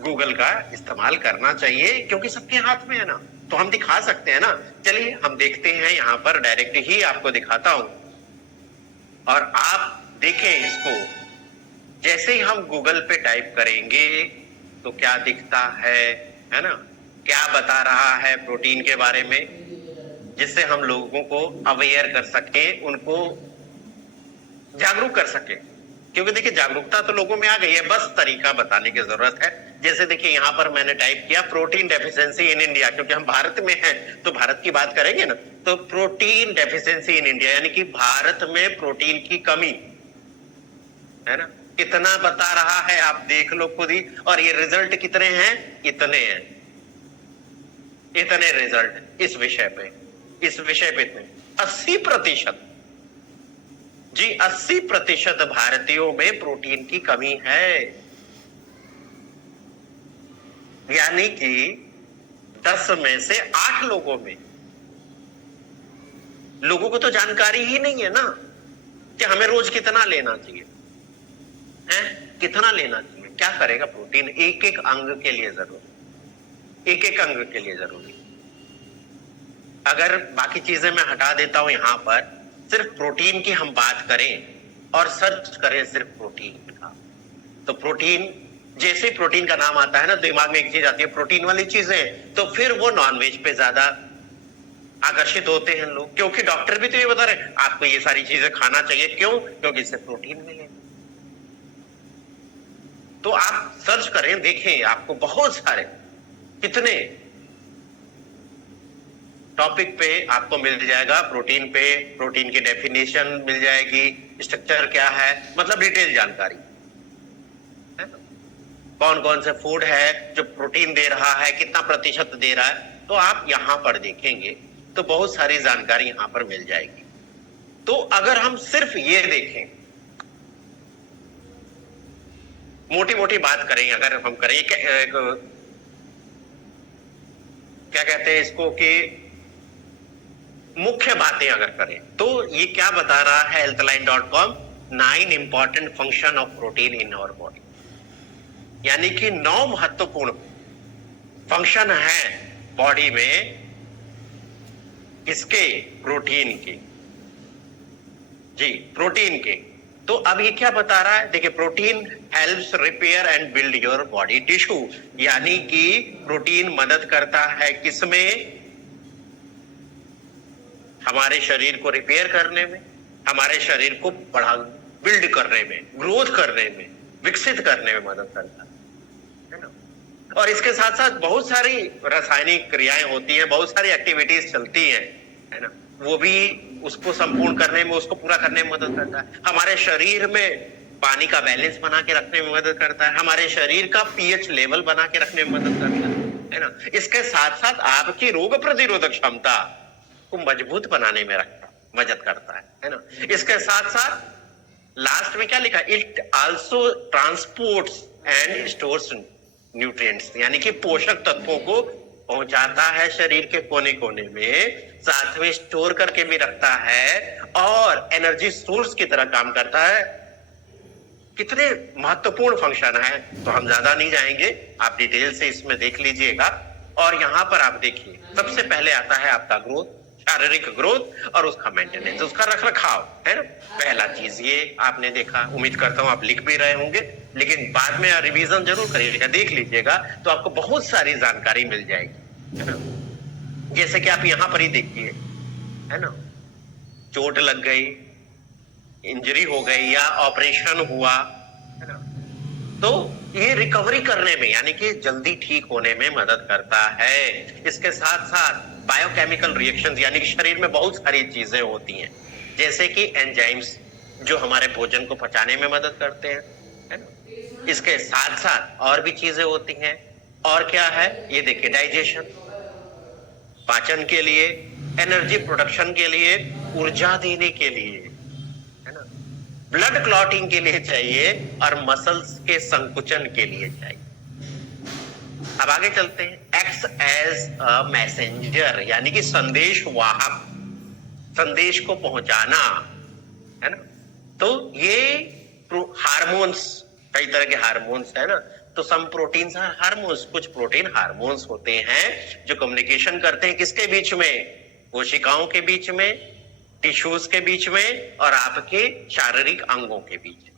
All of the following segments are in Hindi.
गूगल का इस्तेमाल करना चाहिए, क्योंकि सबके हाथ में है ना, तो हम दिखा सकते हैं ना। चलिए हम देखते हैं, यहाँ पर डायरेक्ट ही आपको दिखाता हूं और आप देखें इसको। जैसे ही हम गूगल पे टाइप करेंगे तो क्या दिखता है ना, क्या बता रहा है प्रोटीन के बारे में, जिससे हम लोगों को अवेयर कर सके, उनको जागरूक कर सके। क्योंकि देखिए जागरूकता तो लोगों में आ गई है, बस तरीका बताने की जरूरत है। जैसे देखिए यहाँ पर मैंने टाइप किया प्रोटीन डेफिशिएंसी इन इंडिया, क्योंकि हम भारत में हैं तो भारत की बात करेंगे ना। तो प्रोटीन डेफिशिएंसी इन इंडिया यानी कि भारत में प्रोटीन की कमी है ना, कितना बता रहा है आप देख लो खुद ही। और ये रिजल्ट कितने हैं, इतने हैं, इतने रिजल्ट इस विषय पे इतने 80%। जी 80% भारतीयों में प्रोटीन की कमी है। यानी कि 10 में से 8 लोगों को तो जानकारी ही नहीं है ना कि हमें रोज कितना लेना चाहिए, है कितना लेना चाहिए, क्या करेगा प्रोटीन एक एक अंग के लिए जरूरी, एक एक अंग के लिए जरूरी। अगर बाकी चीजें मैं हटा देता हूं, यहां पर सिर्फ प्रोटीन की हम बात करें और सर्च करें सिर्फ प्रोटीन का, तो प्रोटीन, जैसे ही प्रोटीन का नाम आता है ना, दिमाग में एक चीज आती है प्रोटीन वाली चीजें, तो फिर वो नॉनवेज पे ज्यादा आकर्षित होते हैं लोग। क्योंकि डॉक्टर भी तो ये बता रहे हैं आपको ये सारी चीजें खाना चाहिए, क्यों, क्योंकि इससे प्रोटीन मिलेगा। तो आप सर्च करें, देखें, आपको बहुत सारे कितने टॉपिक पे आपको मिल जाएगा। प्रोटीन पे प्रोटीन की डेफिनेशन मिल जाएगी, स्ट्रक्चर क्या है, मतलब डिटेल जानकारी है ना? कौन कौन से फूड है जो प्रोटीन दे रहा है, कितना प्रतिशत दे रहा है, तो आप यहां पर देखेंगे तो बहुत सारी जानकारी यहां पर मिल जाएगी। तो अगर हम सिर्फ ये देखें, मोटी मोटी बात करें, अगर हम करें क्या कहते हैं इसको, कि मुख्य बातें अगर करें, तो ये क्या बता रहा है healthline.com, 9 important function of protein in our body, यानी कि 9 महत्वपूर्ण फंक्शन है बॉडी में, किसके, प्रोटीन के, जी प्रोटीन के। तो अब ये क्या बता रहा है, देखिए protein helps repair and build your body tissue, यानी कि प्रोटीन मदद करता है किसमें, हमारे शरीर को रिपेयर करने में, हमारे शरीर को बढ़ा बिल्ड करने में, ग्रोथ करने में, विकसित करने में मदद करता है ना। और इसके साथ साथ बहुत सारी रासायनिक क्रियाएं होती हैं, बहुत सारी एक्टिविटीज चलती हैं, है ना, वो भी उसको संपूर्ण करने में, उसको पूरा करने में मदद करता है। हमारे शरीर में पानी का बैलेंस बना के रखने में मदद करता है, हमारे शरीर का पीएच लेवल बना के रखने में मदद करता है ना। इसके साथ साथ आपकी रोग प्रतिरोधक क्षमता को मजबूत बनाने में मदद करता है ना। इसके साथ साथ लास्ट में क्या लिखा, it also transports and stores nutrients, यानी कि पोषक तत्वों को पहुंचाता है शरीर के कोने कोने में, साथ में स्टोर करके भी रखता है और एनर्जी सोर्स की तरह काम करता है। कितने महत्वपूर्ण फंक्शन है, तो हम ज्यादा नहीं जाएंगे, आप डिटेल से इसमें देख लीजिएगा। और यहां पर आप देखिए सबसे पहले आता है आपका ग्रोथ, शारीरिक ग्रोथ और उसका मेंटेनेंस, उसका रख रखाव, है ना। पहला चीज ये आपने देखा, उम्मीद करता हूं आप लिख भी रहे होंगे, लेकिन बाद में रिवीजन जरूर करिएगा, देख लीजिएगा, तो आपको बहुत सारी जानकारी मिल जाएगी, है ना। जैसे कि आप यहां पर ही देखिए, है ना, चोट लग गई, इंजरी हो गई या ऑपरेशन हुआ, है ना, तो ये रिकवरी करने में, यानी कि जल्दी ठीक होने में मदद करता है। इसके साथ साथ बायोकेमिकल रिएक्शंस, यानी कि शरीर में बहुत सारी चीजें होती हैं, जैसे कि एंजाइम्स जो हमारे भोजन को पचाने में मदद करते हैं, है ना। इसके साथ साथ और भी चीजें होती हैं, और क्या है ये देखिए, डाइजेशन, पाचन के लिए, एनर्जी प्रोडक्शन के लिए, ऊर्जा देने के लिए, है ना, ब्लड क्लॉटिंग के लिए चाहिए और मसल्स के संकुचन के लिए चाहिए। अब आगे चलते हैं, एक्ट्स एज अ मैसेंजर, यानी कि संदेश वाहक, संदेश को पहुंचाना, है ना। तो ये हार्मोन्स, कई तरह के हार्मोन्स है ना, तो सम प्रोटीन्स आर हार्मोन्स, कुछ प्रोटीन हार्मोन्स होते हैं जो कम्युनिकेशन करते हैं किसके बीच में, कोशिकाओं के बीच में, टिश्यूज के बीच में और आपके शारीरिक अंगों के बीच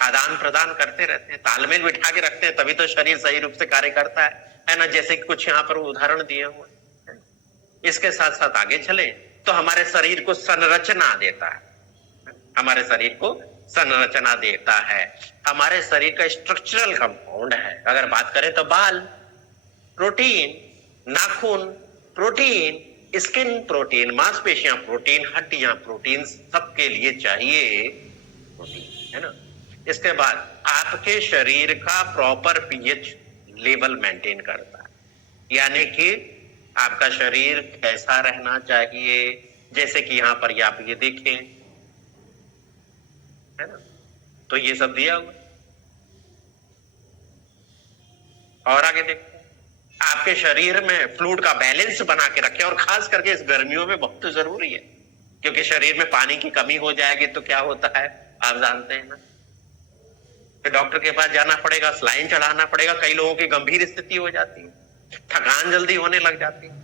आदान प्रदान करते रहते हैं, तालमेल बिठा के रखते हैं, तभी तो शरीर सही रूप से कार्य करता है ना। जैसे कि कुछ यहाँ पर उदाहरण दिए हुए हैं। इसके साथ साथ आगे चले तो हमारे शरीर को संरचना देता है, हमारे शरीर को संरचना देता है, हमारे शरीर का स्ट्रक्चरल कंपाउंड है। अगर बात करें तो बाल प्रोटीन, नाखून प्रोटीन, स्किन प्रोटीन, मांसपेशियां प्रोटीन, हड्डियां प्रोटीन, सबके लिए चाहिए प्रोटीन, है ना। इसके बाद आपके शरीर का प्रॉपर पीएच लेवल मेंटेन करता है, यानी कि आपका शरीर कैसा रहना चाहिए, जैसे कि यहां पर आप ये देखें, है ना, तो ये सब दिया हुआ। और आगे देखते हैं, आपके शरीर में फ्लूइड का बैलेंस बना के रखें, और खास करके इस गर्मियों में बहुत जरूरी है, क्योंकि शरीर में पानी की कमी हो जाएगी तो क्या होता है आप जानते हैं ना, फिर डॉक्टर के पास जाना पड़ेगा, सलाइन चढ़ाना पड़ेगा, कई लोगों की गंभीर स्थिति हो जाती है, थकान जल्दी होने लग जाती है।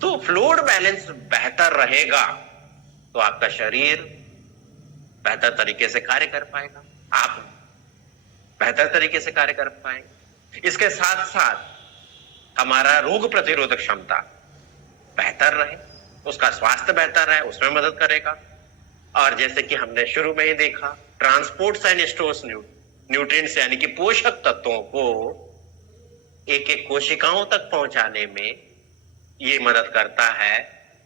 तो फ्लूइड बैलेंस बेहतर रहेगा तो आपका शरीर बेहतर तरीके से कार्य कर पाएगा, आप बेहतर तरीके से कार्य कर पाएंगे। इसके साथ साथ हमारा रोग प्रतिरोधक क्षमता बेहतर रहे, उसका स्वास्थ्य बेहतर रहे, उसमें मदद करेगा। और जैसे कि हमने शुरू में ही देखा, ट्रांसपोर्ट एंड स्टोर्स न्यूट्रिएंट्स यानी कि पोषक तत्वों को एक एक कोशिकाओं तक पहुंचाने में ये मदद करता है।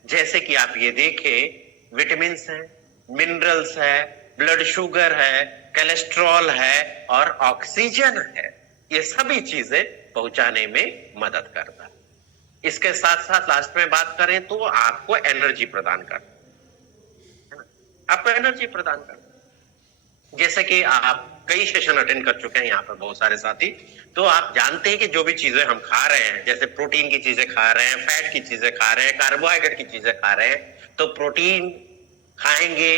जैसे कि आप ये देखें, विटामिन है, मिनरल्स है, ब्लड शुगर है, कोलेस्ट्रॉल है और ऑक्सीजन है, ये सभी चीजें पहुंचाने में मदद करता है। इसके साथ साथ लास्ट में बात करें तो आपको एनर्जी प्रदान करता है ना, आपको एनर्जी प्रदान करता है। जैसे कि आप कई सेशन अटेंड कर चुके हैं यहाँ पर बहुत सारे साथी, तो आप जानते हैं कि जो भी चीजें हम खा रहे हैं, जैसे प्रोटीन की चीजें खा रहे हैं, फैट की चीजें खा रहे हैं, कार्बोहाइड्रेट की चीजें खा रहे हैं, तो प्रोटीन खाएंगे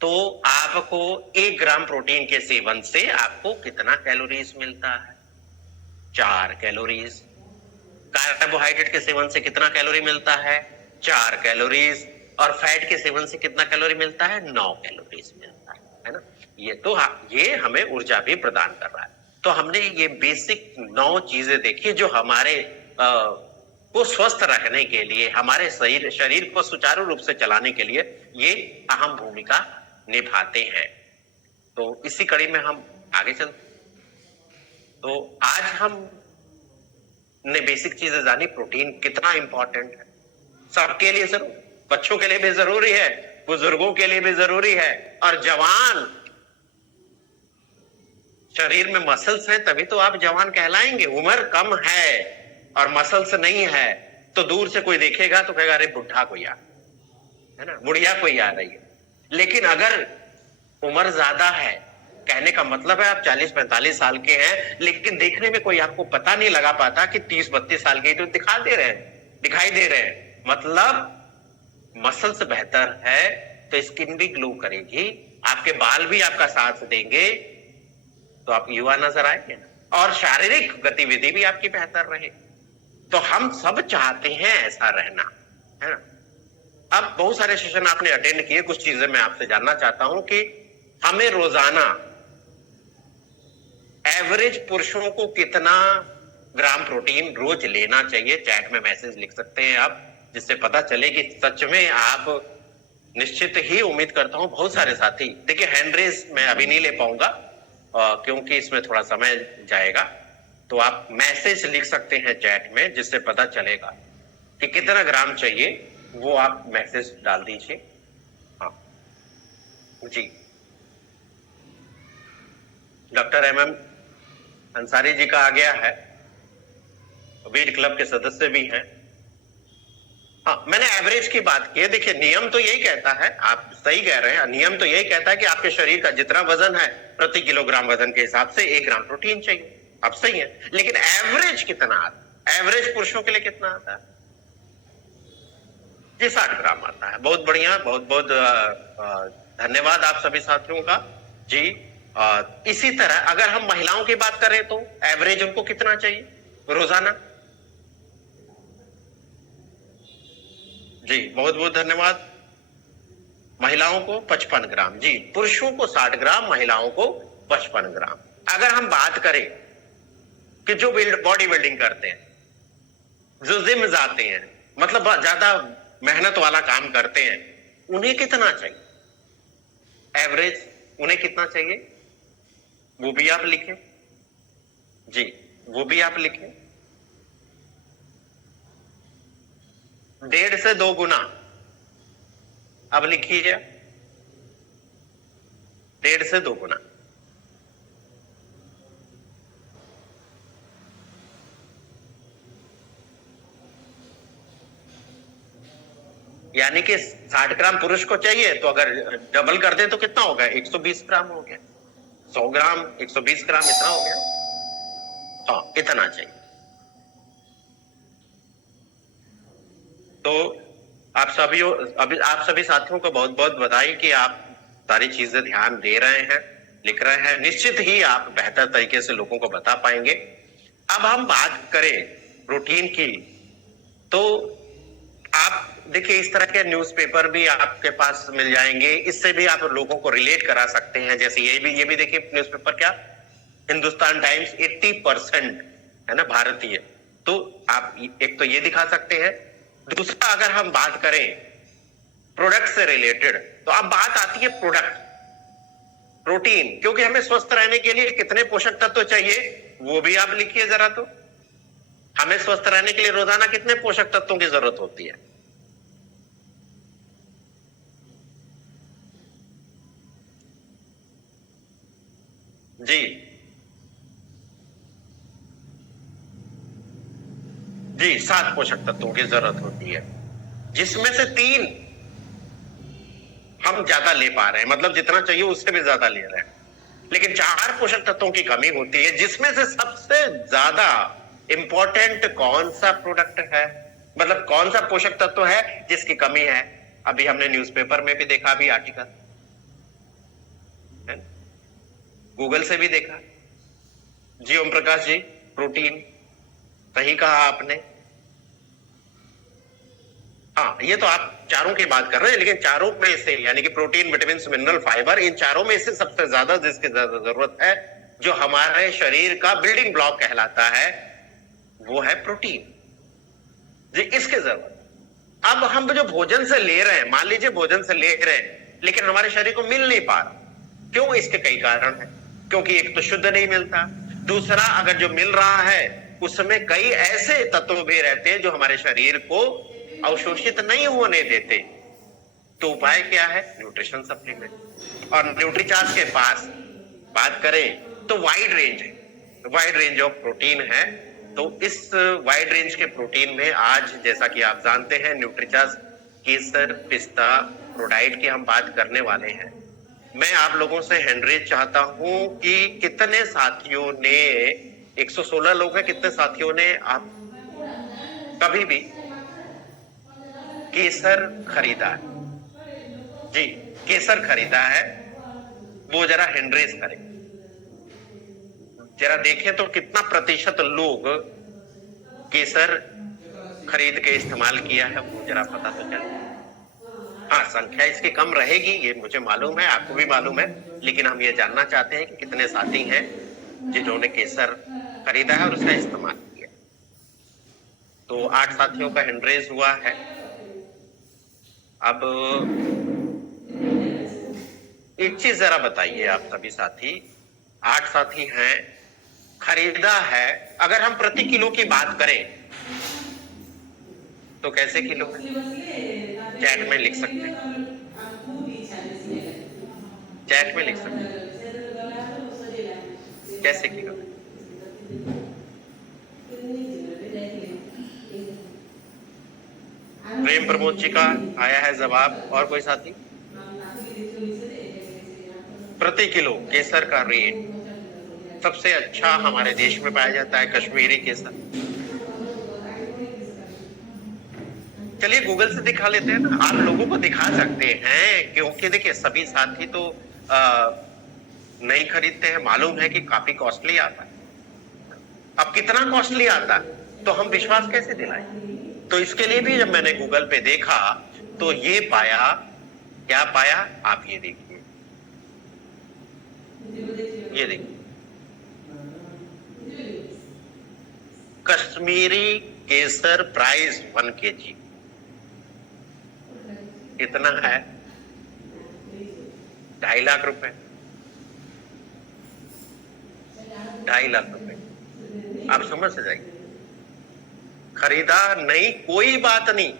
तो आपको 1 ग्राम प्रोटीन के सेवन से आपको कितना कैलोरीज मिलता है, 4 कैलोरीज। कार्बोहाइड्रेट के सेवन से कितना कैलोरी मिलता है, 4 कैलोरीज। और फैट के सेवन से कितना कैलोरी मिलता है, 9 कैलोरीज मिलता है ना। ये तो ये हमें ऊर्जा भी प्रदान कर रहा है। तो हमने ये बेसिक 9 चीजें देखी जो हमारे को स्वस्थ रखने के लिए, हमारे शरीर को सुचारू रूप से चलाने के लिए ये अहम भूमिका निभाते हैं। तो इसी कड़ी में हम आगे चलते। तो आज हम ने बेसिक चीजें जानी, प्रोटीन कितना इंपॉर्टेंट है सबके लिए, जरूर बच्चों के लिए भी जरूरी है, बुजुर्गों के लिए भी जरूरी है, और जवान शरीर में मसल्स हैं तभी तो आप जवान कहलाएंगे। उम्र कम है और मसल्स नहीं है तो दूर से कोई देखेगा तो कहेगा अरे बुढ़ा कोई आ, है ना, बुढ़िया कोई आ रही है। लेकिन अगर उम्र ज्यादा है, कहने का मतलब है आप 40-45 साल के हैं, लेकिन देखने में कोई आपको पता नहीं लगा पाता कि 30-32 साल के तो दिखाई दे रहे हैं, मतलब मसल्स बेहतर है तो स्किन भी ग्लो करेगी, आपके बाल भी आपका साथ देंगे, तो आप युवा नजर आएंगे ना, और शारीरिक गतिविधि भी आपकी बेहतर रहे। तो हम सब चाहते हैं ऐसा रहना, है ना। अब बहुत सारे सेशन आपने अटेंड किए, कुछ चीजें मैं आपसे जानना चाहता हूं कि हमें रोजाना एवरेज पुरुषों को कितना ग्राम प्रोटीन रोज लेना चाहिए। चैट में मैसेज लिख सकते हैं आप, जिससे पता चले कि सच में आप, निश्चित ही उम्मीद करता हूं बहुत सारे साथी, देखिए हैंड रेस मैं अभी नहीं ले पाऊंगा क्योंकि इसमें थोड़ा समय जाएगा, तो आप मैसेज लिख सकते हैं चैट में, जिससे पता चलेगा कि कितना ग्राम चाहिए, वो आप मैसेज डाल दीजिए। हाँ जी, डॉक्टर MM अंसारी जी का आ गया है, वीर क्लब के सदस्य भी हैं। हाँ, मैंने एवरेज की बात की है। देखिए नियम तो यही कहता है, आप सही कह रहे हैं, नियम तो यही कहता है कि आपके शरीर का जितना वजन है प्रति किलोग्राम वजन के हिसाब से 1 ग्राम प्रोटीन चाहिए। अब सही है, लेकिन एवरेज कितना आता है, एवरेज पुरुषों के लिए कितना आता है जी, 60 ग्राम आता है। बहुत बढ़िया, बहुत बहुत धन्यवाद आप सभी साथियों का जी। इसी तरह अगर हम महिलाओं की बात करें तो एवरेज उनको कितना चाहिए रोजाना? जी बहुत बहुत धन्यवाद। महिलाओं को 55 ग्राम, जी पुरुषों को 60 ग्राम, महिलाओं को 55 ग्राम। अगर हम बात करें कि जो बॉडी बिल्डिंग करते हैं, जो जिम जाते हैं, मतलब ज्यादा मेहनत वाला काम करते हैं, उन्हें कितना चाहिए एवरेज? उन्हें कितना चाहिए वो भी आप लिखें। जी वो भी आप लिखें। 1.5 से 2 गुना। अब लिखिए 1.5 से 2 गुना। यानी कि 60 ग्राम पुरुष को चाहिए, तो अगर डबल कर दे तो कितना हो गया? 120 ग्राम हो गया। 100 ग्राम 120 ग्राम इतना हो गया। हाँ इतना चाहिए। तो आप सभी साथियों को बहुत बहुत बधाई कि आप सारी चीजें ध्यान दे रहे हैं, लिख रहे हैं। निश्चित ही आप बेहतर तरीके से लोगों को बता पाएंगे। अब हम बात करें प्रोटीन की, तो आप देखिए इस तरह के न्यूज़पेपर भी आपके पास मिल जाएंगे, इससे भी आप लोगों को रिलेट करा सकते हैं। जैसे ये भी देखिए न्यूज़पेपर, क्या हिंदुस्तान टाइम्स 80% है ना भारतीय, तो आप एक तो ये दिखा सकते हैं। दूसरा अगर हम बात करें प्रोडक्ट से रिलेटेड, तो अब बात आती है प्रोडक्ट प्रोटीन, क्योंकि हमें स्वस्थ रहने के लिए कितने पोषक तत्व चाहिए वो भी आप लिखिए जरा। तो हमें स्वस्थ रहने के लिए रोजाना कितने पोषक तत्वों की जरूरत होती है? जी जी 7 पोषक तत्वों की जरूरत होती है, जिसमें से 3 हम ज्यादा ले पा रहे हैं, मतलब जितना चाहिए उससे भी ज्यादा ले रहे हैं। लेकिन 4 पोषक तत्वों की कमी होती है, जिसमें से सबसे ज्यादा इंपॉर्टेंट कौन सा प्रोडक्ट है, मतलब कौन सा पोषक तत्व है जिसकी कमी है? अभी हमने न्यूज़पेपर में भी देखा, अभी आर्टिकल गूगल से भी देखा। जी ओम प्रकाश जी, प्रोटीन सही कहा आपने। हाँ ये तो आप चारों की बात कर रहे हैं, लेकिन चारों में से यानी कि प्रोटीन, विटामिन, मिनरल, फाइबर, इन चारों में से सबसे ज्यादा जिसकी ज्यादा जरूरत है, जो हमारे शरीर का बिल्डिंग ब्लॉक कहलाता है, वो है प्रोटीन। जी इसके जरूरत। अब हम जो भोजन से ले रहे हैं, मान लीजिए भोजन से ले रहे हैं, लेकिन हमारे शरीर को मिल नहीं पा रहा। क्यों? इसके कई कारण हैं। क्योंकि एक तो शुद्ध नहीं मिलता, दूसरा अगर जो मिल रहा है उसमें कई ऐसे तत्व भी रहते हैं जो हमारे शरीर को अवशोषित नहीं होने देते। तो उपाय क्या है? Nutrition supplement. और न्यूट्रीचार्ज के पास बात करें तो वाइड रेंज ऑफ प्रोटीन है। तो इस वाइड रेंज के प्रोटीन में आज जैसा कि आप जानते हैं, न्यूट्रीचार्ज केसर, पिस्ता, प्रोडाइट की हम बात करने वाले हैं। मैं आप लोगों से हैंडरेज चाहता हूं कि कितने साथियों ने, 116 लोग हैं, कितने साथियों ने आप कभी भी केसर खरीदा है? जी केसर खरीदा है, वो जरा हैंडरेज करें, जरा देखें तो कितना प्रतिशत लोग केसर खरीद के इस्तेमाल किया है, वो जरा पता तो चले। हाँ संख्या इसकी कम रहेगी, ये मुझे मालूम है, आपको भी मालूम है, लेकिन हम ये जानना चाहते हैं कि कितने साथी हैं जिन्होंने केसर खरीदा है और उसका इस्तेमाल किया। तो 8 साथियों का हैंडरेज हुआ है। अब एक चीज जरा बताइए आप सभी साथी, 8 साथी हैं, खरीदा है। अगर हम प्रति किलो की बात करें तो कैसे किलो है? चैट में लिख सकते हैं, चैट में लिख सकते हैं कैसे किलो है। प्रेम प्रमोद जी का आया है जवाब। और कोई साथी? प्रति किलो केसर का रेट सबसे अच्छा हमारे देश में पाया जाता है कश्मीरी केसर। चलिए गूगल से दिखा लेते हैं ना, आप लोगों को दिखा सकते हैं, क्योंकि देखिए सभी साथी तो नहीं खरीदते हैं, मालूम है कि काफी कॉस्टली आता है। अब कितना कॉस्टली आता है तो हम विश्वास कैसे दिलाएं? तो इसके लिए भी जब मैंने गूगल पे देखा तो ये पाया, क्या पाया आप ये देखिए, ये देखिए, कश्मीरी केसर प्राइस 1 kg कितना है? 2.5 लाख रुपए, 2.5 लाख रुपए। आप समझ से जाइए, खरीदा नहीं कोई बात नहीं।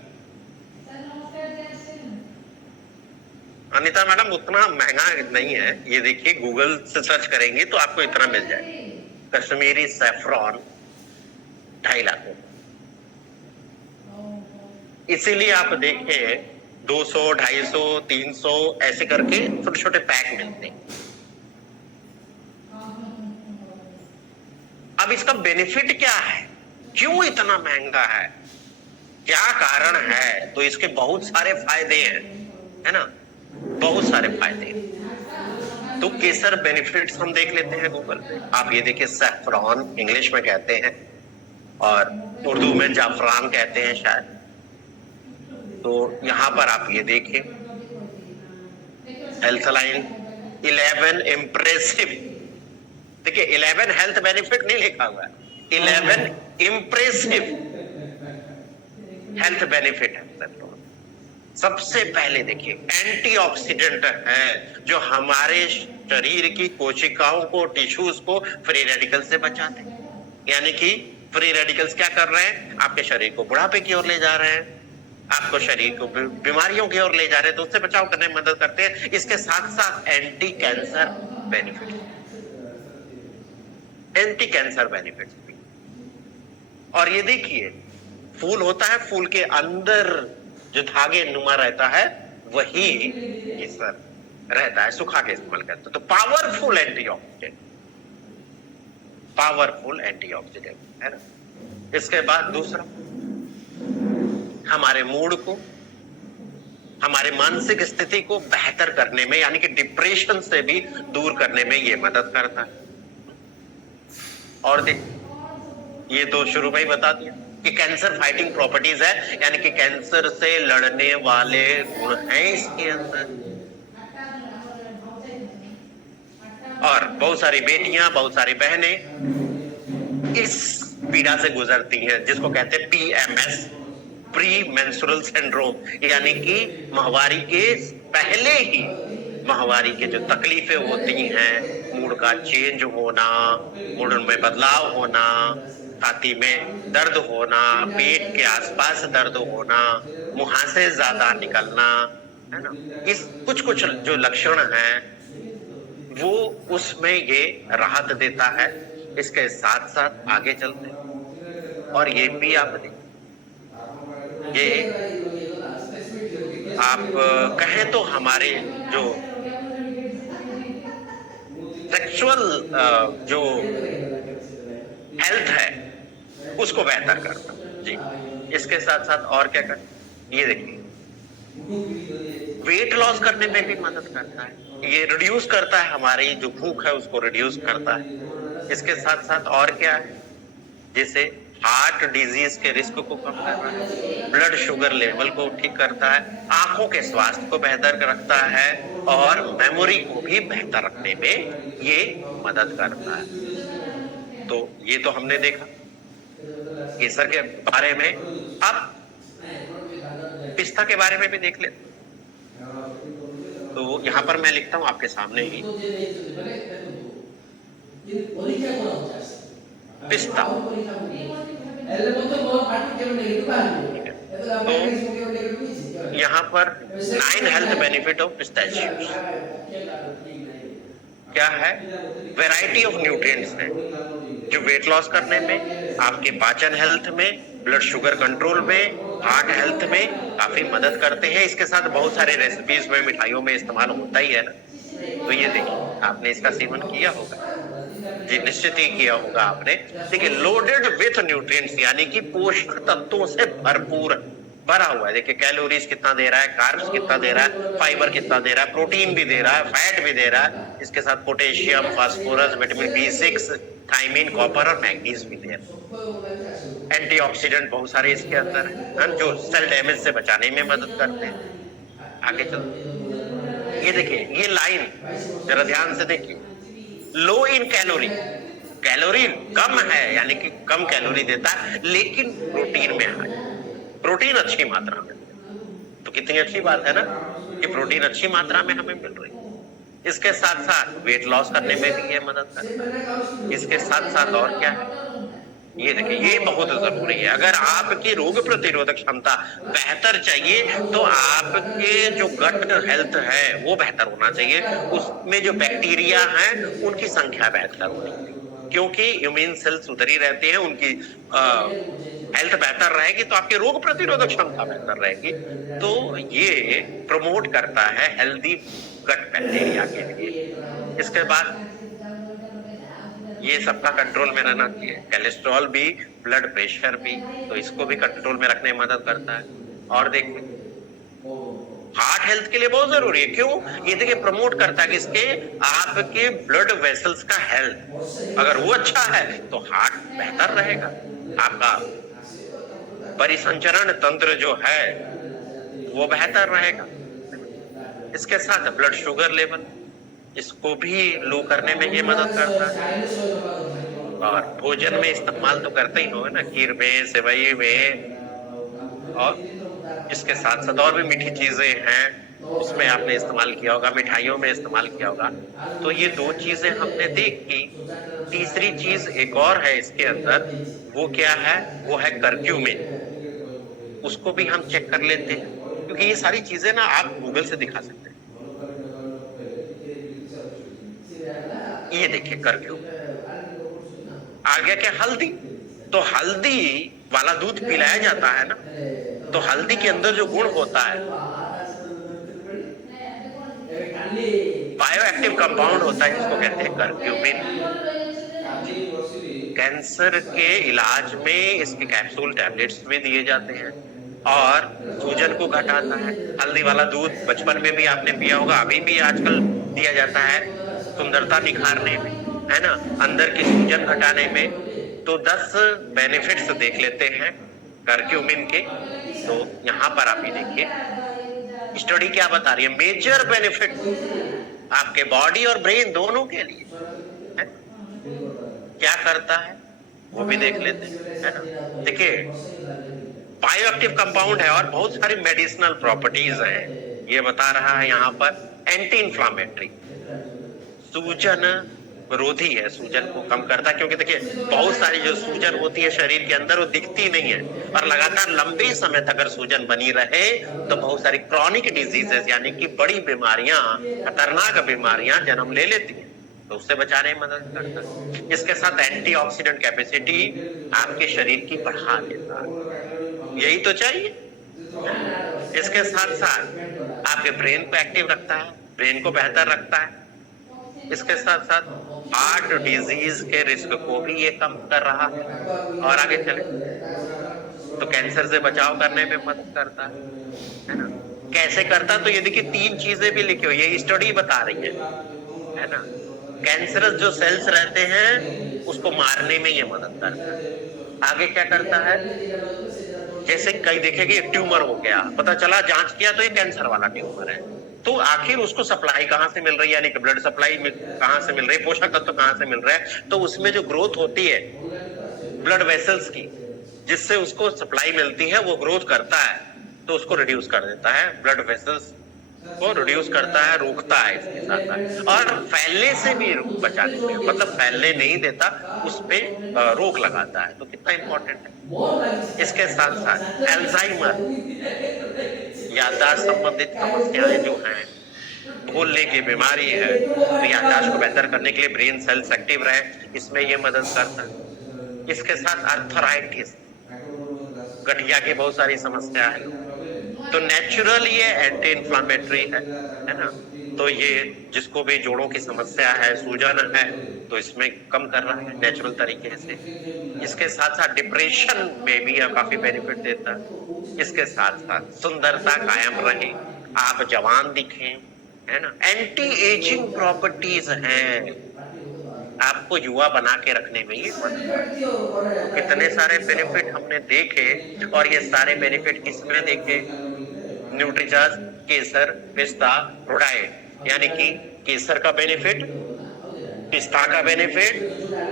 अनिता मैडम उतना महंगा नहीं है, ये देखिए गूगल से सर्च करेंगे तो आपको इतना मिल जाए, कश्मीरी सैफरॉन 2.5 लाख रुपए। इसीलिए आप देखिए 200, 250, 300 ऐसे करके छोटे छोटे पैक मिलते हैं। अब इसका बेनिफिट क्या है, क्यों इतना महंगा है, क्या कारण है? तो इसके बहुत सारे फायदे हैं, है ना, बहुत सारे फायदे हैं। तो केसर बेनिफिट्स हम देख लेते हैं गूगल पे। आप ये देखिए, सैफरॉन इंग्लिश में कहते हैं और उर्दू में जाफरान कहते हैं शायद। तो यहां पर आप ये देखिए, हेल्थ लाइन 11 इम्प्रेसिव, देखिए 11 हेल्थ बेनिफिट नहीं लिखा हुआ है, 11 इम्प्रेसिव हेल्थ बेनिफिट है। सबसे पहले देखिए एंटीऑक्सीडेंट है, जो हमारे शरीर की कोशिकाओं को, टिश्यूज को फ्री रेडिकल से बचाते हैं। यानी कि फ्री रेडिकल्स क्या कर रहे हैं, आपके शरीर को बुढ़ापे की ओर ले जा रहे हैं, आपको शरीर को बीमारियों की ओर ले जा रहे हैं, तो उससे बचाव करने में मदद करते हैं। इसके साथ साथ anti cancer benefit, anti cancer benefit भी। और ये देखिए फूल होता है, फूल के अंदर जो धागे नुमा रहता है वही केसर रहता है, सुखा के इस्तेमाल करते हैं। तो पावरफुल एंटीऑक्सीडेंट, पावरफुल एंटीऑक्सीडेंट है ना। इसके बाद दूसरा, हमारे मूड को, हमारे मानसिक स्थिति को बेहतर करने में, यानी कि डिप्रेशन से भी दूर करने में ये मदद करता है। और देख, ये तो शुरू में ही बता दिया कि कैंसर फाइटिंग प्रॉपर्टीज है, यानी कि कैंसर से लड़ने वाले गुण हैं इसके अंदर। और बहुत सारी बेटियां, बहुत सारी बहनें इस पीड़ा से गुजरती हैं, जिसको कहते हैं PMS, प्री मेंस्ट्रुअल सिंड्रोम, यानी कि माहवारी के पहले ही माहवारी के जो तकलीफें होती हैं, मूड का चेंज होना, मूड में बदलाव होना, छाती में दर्द होना, पेट के आसपास दर्द होना, मुहासे ज्यादा निकलना, है ना, इस कुछ कुछ जो लक्षण हैं वो उसमें ये राहत देता है। इसके साथ साथ आगे चलते हैं, और ये भी आप देखिए, ये आप कहें तो हमारे जो सेक्सुअल जो हेल्थ है उसको बेहतर करता है जी। इसके साथ साथ और क्या कर, ये देखिए वेट लॉस करने में भी मदद करता है, ये रिड्यूस करता है, हमारी जो भूख है उसको रिड्यूस करता है। इसके साथ साथ और क्या है, जैसे हार्ट डिजीज के रिस्क को कम करता है, ब्लड शुगर लेवल को ठीक करता है, आंखों के स्वास्थ्य को बेहतर रखता है, और मेमोरी को भी बेहतर रखने में ये मदद करता है। तो ये तो हमने देखा केसर के बारे में। अब पिस्ता के बारे में भी देख लेते। तो यहाँ पर मैं लिखता हूँ आपके सामने ही, पिस्ता। तो यहाँ पर 9 हेल्थ बेनिफिट ऑफ पिस्ताचियोज क्या है, वैरायटी ऑफ न्यूट्रिएंट्स है, जो वेट लॉस करने में, आपके पाचन हेल्थ में, ब्लड शुगर कंट्रोल में, हार्ट हेल्थ में काफी मदद करते हैं। इसके साथ बहुत सारे रेसिपीज में, मिठाइयों में इस्तेमाल होता ही है ना। तो ये देखिए, आपने इसका सेवन किया होगा जी, निश्चित ही किया होगा आपने। देखिए लोडेड विथ न्यूट्रिएंट्स, यानी कि पोषक तत्वों से भरपूर, भरा हुआ है। देखिए कैलोरीज कितना दे रहा है, कार्ब्स कितना दे रहा है, फाइबर कितना दे रहा है, प्रोटीन भी दे रहा है, फैट भी दे रहा है, इसके साथ potassium, phosphorus, vitamin B6, thiamine, copper और मैग्नीज भी दे रहा है। एंटीऑक्सीडेंट बहुत सारे इसके अंदर है जो सेल डैमेज से बचाने में मदद करते हैं। आगे चलते ये देखिए, ये लाइन जरा ध्यान से देखिए, लो इन कैलोरी, कैलोरी कम है यानी कि कम कैलोरी देता है, लेकिन प्रोटीन में हाई, प्रोटीन अच्छी मात्रा में। तो कितनी अच्छी बात है ना कि प्रोटीन अच्छी मात्रा में हमें मिल रही है। इसके साथ साथ वेट लॉस करने में भी ये मदद करता है। इसके साथ साथ और क्या है, ये देखिए, ये बहुत जरूरी है। अगर आपकी रोग प्रतिरोधक क्षमता बेहतर चाहिए तो आपके जो गट हेल्थ है वो बेहतर होना चाहिए, उसमें जो बैक्टीरिया हैं उनकी संख्या बेहतर होनी चाहिए, क्योंकि इम्यून सेल्स उधर ही रहते हैं, उनकी हेल्थ बेहतर रहेगी तो आपकी रोग प्रतिरोधक क्षमता बेहतर रहेगी। तो ये प्रमोट करता है हेल्दी गट बैक्टीरिया के लिए। इसके बाद ये सबका कंट्रोल में रहना चाहिए, कोलेस्ट्रॉल भी, ब्लड प्रेशर भी, तो इसको भी कंट्रोल में रखने में मदद करता है। और देखिए हार्ट हेल्थ के लिए बहुत जरूरी है। क्यों? ये देखिए प्रमोट करता है किसके, आपके ब्लड वेसल्स का हेल्थ। अगर वो अच्छा है तो हार्ट बेहतर रहेगा, आपका परिसंचरण तंत्र जो है वो बेहतर रहेगा। इसके साथ ब्लड शुगर लेवल, इसको भी लो करने में ये मदद करता है। और भोजन में इस्तेमाल तो करते ही हो ना, खीर में, सेवई में, और इसके साथ साथ और भी मीठी चीजें हैं उसमें आपने इस्तेमाल किया होगा, मिठाइयों में इस्तेमाल किया होगा। तो ये दो चीजें हमने देखी। तीसरी चीज एक और है इसके अंदर, वो क्या है, वो है करक्यूमिन। उसको भी हम चेक कर लेते हैं, क्योंकि ये सारी चीजें ना आप गूगल से दिखा सकते हैं। ये देखिए करक्यूमिन। आगे क्या, हल्दी। तो हल्दी वाला दूध पिलाया जाता है ना, तो हल्दी के अंदर जो गुण होता है, बायो एक्टिव कंपाउंड होता है जिसको कहते हैं करक्यूमिन। कैंसर के इलाज में इसके कैप्सूल टैबलेट्स भी दिए जाते हैं और सूजन को घटाता है। हल्दी वाला दूध बचपन में भी आपने पिया होगा, अभी भी आजकल दिया जाता है सुंदरता निखारने में, है ना, अंदर की सूजन घटाने में। तो 10 बेनिफिट्स देख लेते हैं करक्यूमिन के। तो यहाँ पर आप ये देखिए स्टडी क्या बता रही है, मेजर बेनिफिट आपके बॉडी और ब्रेन दोनों के लिए है। क्या करता है वो भी देख लेते हैं, है ना। देखिए बायोएक्टिव कंपाउंड है और बहुत सारी मेडिसिनल प्रॉपर्टीज हैं। ये बता रहा है यहाँ पर एंटी इंफ्लामेटरी, सूजन विरोधी है, सूजन को कम करता है। क्योंकि देखिए बहुत सारी जो सूजन होती है शरीर के अंदर वो दिखती नहीं है, और लगातार लंबे समय तक अगर सूजन बनी रहे तो बहुत सारी क्रॉनिक डिजीजेस यानी कि बड़ी बीमारियां, खतरनाक बीमारियां जन्म ले लेती हैं, तो उससे बचाने में मदद करता है। इसके साथ एंटीऑक्सीडेंट कैपेसिटी आपके शरीर की बढ़ा देता है, यही तो चाहिए। इसके साथ साथ आपके ब्रेन को एक्टिव रखता है, ब्रेन को बेहतर रखता है। इसके साथ साथ हार्ट डिजीज के रिस्क को भी ये कम कर रहा है। और आगे चले तो कैंसर से बचाव करने में मदद करता है ना। कैसे करता, तो ये देखिए 3 चीजें भी लिखी हुई, ये स्टडी बता रही है ना। कैंसरस जो सेल्स रहते हैं उसको मारने में ये मदद करता है। आगे क्या करता है, जैसे कई देखेंगे एक ट्यूमर हो गया, पता चला जांच किया तो ये कैंसर वाला ट्यूमर है, तो आखिर उसको सप्लाई कहां से मिल रही है, यानी कि ब्लड सप्लाई कहां से मिल रही है, पोषक तत्व कहां से मिल रहे हैं, तो उसमें जो ग्रोथ होती है ब्लड वेसल्स की, जिससे उसको सप्लाई मिलती है, वो ग्रोथ करता है तो उसको रिड्यूस कर देता है, ब्लड वेसल्स को रिड्यूस करता है, रोकता है इसके साथ साथ, और फैलने से भी बचाने में, मतलब फैलने नहीं देता, उस पे रोक लगाता है। तो कितना इंपॉर्टेंट है। इसके साथ साथ अल्जाइमर, याददाश्त संबंधित समस्याएं जो हैं, भूलने की बीमारी है, तो याददाश्त को बेहतर करने के लिए ब्रेन सेल्स एक्टिव रहे, इसमें ये मदद करता है। इसके साथ आर्थराइटिस, गठिया की बहुत सारी समस्या है, तो नेचुरल ये एंटी इंफ्लामेटरी है ना। तो ये जिसको भी जोड़ों की समस्या है, सूजन है, तो इसमें कम कर रहा है नेचुरल तरीके से। इसके साथ साथ डिप्रेशन में भी काफी बेनिफिट देता है। इसके साथ साथ सुंदरता कायम रहे, आप जवान दिखें, है ना। एंटी एजिंग प्रॉपर्टीज हैं, आपको युवा बना के रखने में ये मदद करती है। तो कितने सारे बेनिफिट हमने देखे, और ये सारे बेनिफिट किसमें देखे? न्यूट्रीचार्ज, केसर, पिस्ता, प्रोडाइट, यानी कि केसर का बेनिफिट, पिस्ता का बेनिफिट,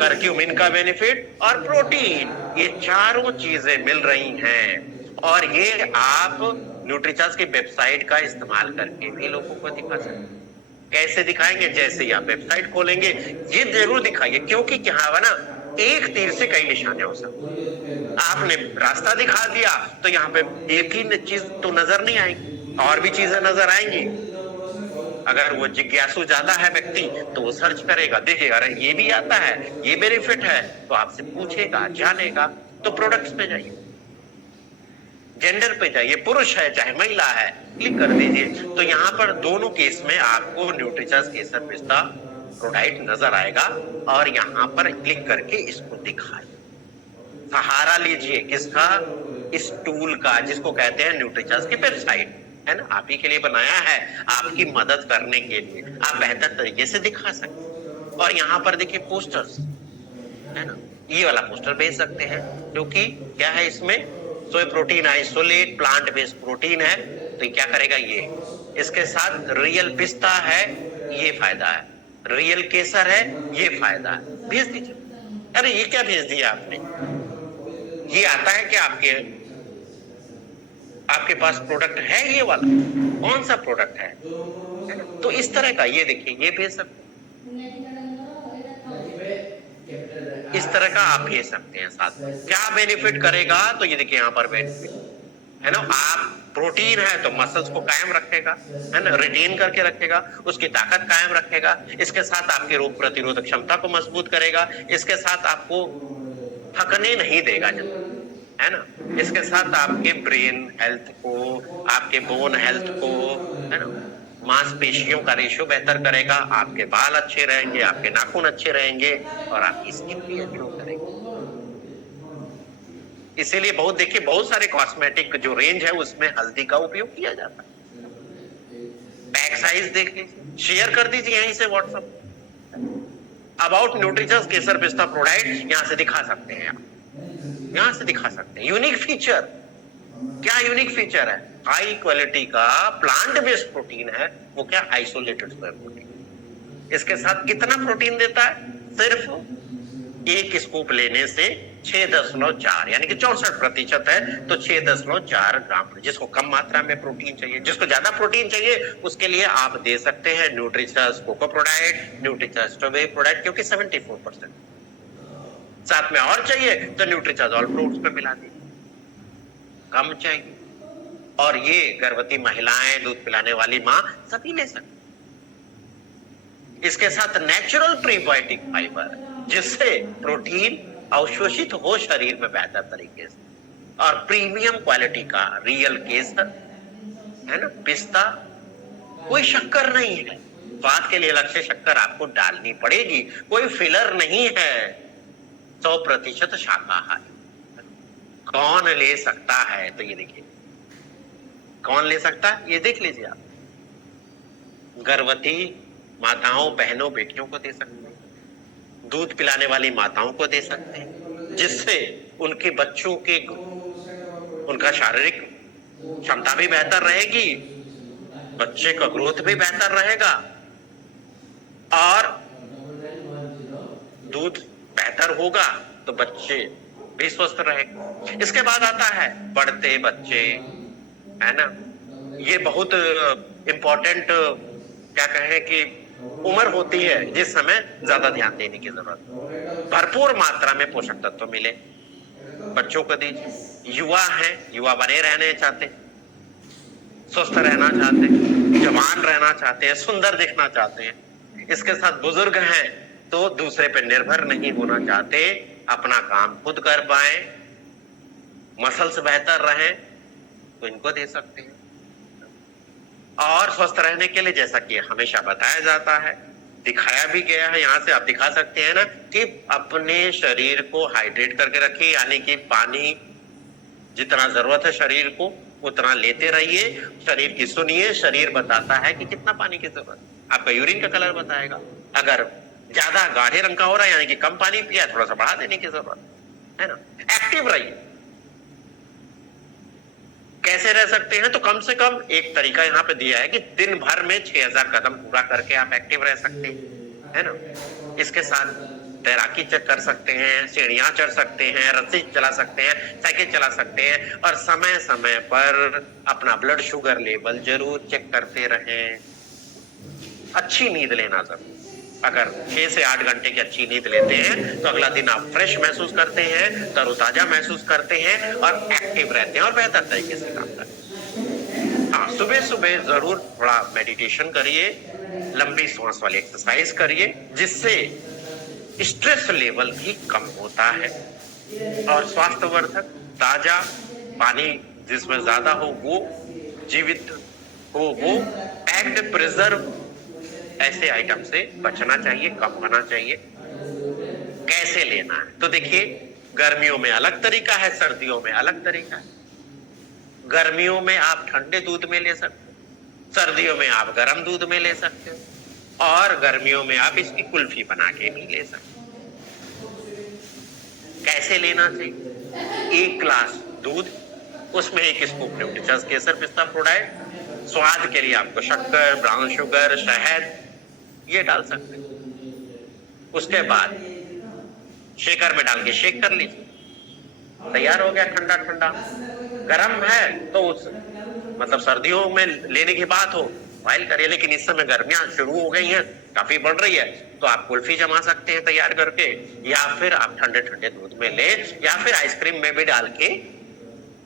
करक्यूमिन का बेनिफिट और प्रोटीन, ये चारों चीजें मिल रही हैं। और ये आप न्यूट्रीचार्ज की वेबसाइट का इस्तेमाल करके भी लोगों को दिखा सकते हैं। कैसे दिखाएंगे? जैसे ही आप वेबसाइट खोलेंगे, ये जरूर दिखाइए, क्योंकि क्या है ना, एक तीर से कई निशाने हो सकते हैं। आपने रास्ता दिखा दिया तो यहाँ पे एक ही चीज तो नजर नहीं आएगी, और भी चीजें नजर आएंगी। अगर वो जिज्ञासु ज्यादा है व्यक्ति, तो वो सर्च करेगा, देखेगा, अरे ये भी आता है, ये बेनिफिट है, तो आपसे पूछेगा, जानेगा। तो प्रोडक्ट्स पे जाइए, जेंडर पे जाइए, पुरुष है चाहे महिला है, क्लिक कर दीजिए। तो यहाँ पर दोनों केस में आपको न्यूट्रीचार्ज केसर पिस्ता प्रोडाइट नजर आएगा, और यहाँ पर क्लिक करके इसको दिखाइए। सहारा लीजिए किसका? इस टूल का, जिसको कहते हैं न्यूट्रीचार्ज की वेबसाइट, है ना। आप ही के लिए बनाया है, आपकी मदद करने के लिए, आप बेहतर तरीके से दिखा सकते। और यहाँ पर देखिए पोस्टर्स, है ना, ये वाला पोस्टर भेज सकते हैं, क्योंकि क्या है इसमें? सोय protein isolate plant based protein है, तो क्या करेगा ये? इसके साथ रियल पिस्ता है, ये फायदा है, रियल केसर है, ये फायदा है, भेज दीजिए। अरे ये क्या भेज दिया आपने? ये आता है कि आपके पास प्रोडक्ट है ये वाला? कौन सा प्रोडक्ट है ना? तो इस तरह का ये देखिए, ये भेज सकते, इस तरह का आप भेज सकते हैं। साथ में क्या बेनिफिट करेगा? तो ये देखिए यहाँ पर बेनिफिट है ना, आप प्रोटीन है तो मसल्स को कायम रखेगा, है ना, रिटेन करके रखेगा, उसकी ताकत कायम रखेगा। इसके साथ आपकी रोग प्रतिरोधक क्षमता को मजबूत करेगा, इसके साथ आपको थकने नहीं देगा, है ना। इसके साथ आपके ब्रेन हेल्थ को, आपके बोन हेल्थ को, है ना, मांसपेशियों का रेशियो बेहतर करेगा, आपके बाल अच्छे रहेंगे, आपके नाखून अच्छे रहेंगे, और आपकी स्किन भी ग्लो करेगी। इसीलिए बहुत देखिए, बहुत सारे कॉस्मेटिक जो रेंज है उसमें हल्दी का उपयोग किया जाता है। पैक साइज देख लीजिए, शेयर कर दीजिए यहीं से व्हाट्सएप। अबाउट न्यूट्रीचर्स केसर पिस्ता प्रोडाइट यहां से दिखा सकते हैं, आप यहां से दिखा सकते हैं। यूनिक फीचर, क्या यूनिक फीचर है? हाई क्वालिटी का प्लांट बेस्ड प्रोटीन है, वो क्या? Isolated protein. इसके साथ कितना प्रोटीन देता है? सिर्फ एक स्कूप लेने से 6.4, यानी कि 64% है, तो 6.4 ग्राम। जिसको कम मात्रा में प्रोटीन चाहिए, जिसको ज्यादा प्रोटीन चाहिए, उसके लिए आप दे सकते हैं न्यूट्रीचार्ज कोको प्रोडाइट, न्यूट्रीचार्ज स्टोवे प्रोडाइट, क्योंकि 74%। साथ में और चाहिए तो न्यूट्रीचार्ज ऑल फ्रूट्स पे मिला दीजिए, कम चाहिए। और ये गर्भवती महिलाएं, दूध पिलाने वाली मां, सभी ले सकते। इसके साथ नेचुरल प्रीबायोटिक फाइबर, जिससे प्रोटीन अवशोषित हो शरीर में बेहतर तरीके से, और प्रीमियम क्वालिटी का रियल केसर, है ना, पिस्ता, कोई शक्कर नहीं है। स्वाद के लिए अलग से शक्कर आपको डालनी पड़ेगी, कोई फिलर नहीं है, 100% शाकाहारी। कौन ले सकता है? तो ये देखिए, कौन ले सकता है, ये देख लीजिए आप। गर्भवती माताओं, बहनों, बेटियों को दे सकते हैं, दूध पिलाने वाली माताओं को दे सकते हैं, जिससे उनके बच्चों के, उनका शारीरिक क्षमता भी बेहतर रहेगी, बच्चे का ग्रोथ भी बेहतर रहेगा, और दूध बेहतर होगा तो बच्चे भी स्वस्थ रहेंगे। इसके बाद आता है बढ़ते बच्चे, है ना। ये बहुत इंपॉर्टेंट, क्या कहें कि उम्र होती है जिस समय ज्यादा ध्यान देने की जरूरत, भरपूर मात्रा में पोषक तत्व मिले, बच्चों को दीजिए। युवा हैं, युवा बने रहने चाहते, स्वस्थ रहना चाहते, जवान रहना चाहते हैं, सुंदर दिखना चाहते हैं। इसके साथ बुजुर्ग हैं तो दूसरे पे निर्भर नहीं होना चाहते, अपना काम खुद कर पाए, मसल्स बेहतर रहे, तो इनको दे सकते हैं। और स्वस्थ रहने के लिए, जैसा कि हमेशा बताया जाता है, दिखाया भी गया है, यहां से आप दिखा सकते हैं ना, कि अपने शरीर को हाइड्रेट करके रखिए, यानी कि पानी जितना जरूरत है शरीर को उतना लेते रहिए, शरीर की सुनिए, शरीर बताता है कि कितना पानी की जरूरत है। आपका यूरिन का कलर बताएगा, अगर ज्यादा गाढ़े रंग का हो रहा है यानी कि कम पानी पिया, थोड़ा सा बढ़ा देने की जरूरत है ना। एक्टिव रहिए। कैसे रह सकते हैं? तो कम से कम एक तरीका यहाँ पे दिया है कि दिन भर में 6000 कदम पूरा करके आप एक्टिव रह सकते हैं, है ना। इसके साथ तैराकी कर सकते हैं, सीढ़ियां चढ़ सकते हैं, रस्सी चला सकते हैं, साइकिल चला सकते हैं, और समय समय पर अपना ब्लड शुगर लेवल जरूर चेक करते रहें। अच्छी नींद लेना जरूर। अगर 6 से 8 घंटे की अच्छी नींद लेते हैं तो अगला दिन आप फ्रेश महसूस करते हैं, तरोताजा महसूस करते हैं और एक्टिव रहते हैं और बेहतर तरीके से काम करते हैं। हाँ, सुबह सुबह जरूर थोड़ा मेडिटेशन करिए, लंबी सांस वाली एक्सरसाइज करिए, जिससे स्ट्रेस लेवल भी कम होता है। और स्वास्थ्यवर्धक ताजा पानी जिसमें ज्यादा हो वो, जीवित हो वो, पैक्ड प्रिजर्व ऐसे आइटम से बचना चाहिए, कम होना चाहिए। कैसे लेना है? तो देखिए, गर्मियों में अलग तरीका है, सर्दियों में अलग तरीका है। गर्मियों में आप ठंडे दूध में ले सकते हैं, सर्दियों में आप गर्म दूध में ले सकते हैं, और गर्मियों में आप इसकी कुल्फी बना के भी ले सकते हैं। कैसे लेना चाहिए? 1 ग्लास दूध, उसमें 1 स्कूप न्यूट्रीचर्स केसर पिस्ता प्रोडाइट, स्वाद के लिए आपको शक्कर, ब्राउन शुगर, शहद ये डाल सकते हैं। उसके बाद शेकर में डाल के शेक कर लीजिए, तैयार हो गया ठंडा ठंडा। गर्म है तो उस मतलब सर्दियों में लेने की बात हो बॉइल करिए, लेकिन इस समय गर्मियां शुरू हो गई हैं, काफी बढ़ रही है, तो आप कुल्फी जमा सकते हैं तैयार करके, या फिर आप ठंडे ठंडे दूध में ले, या फिर आइसक्रीम में भी डाल के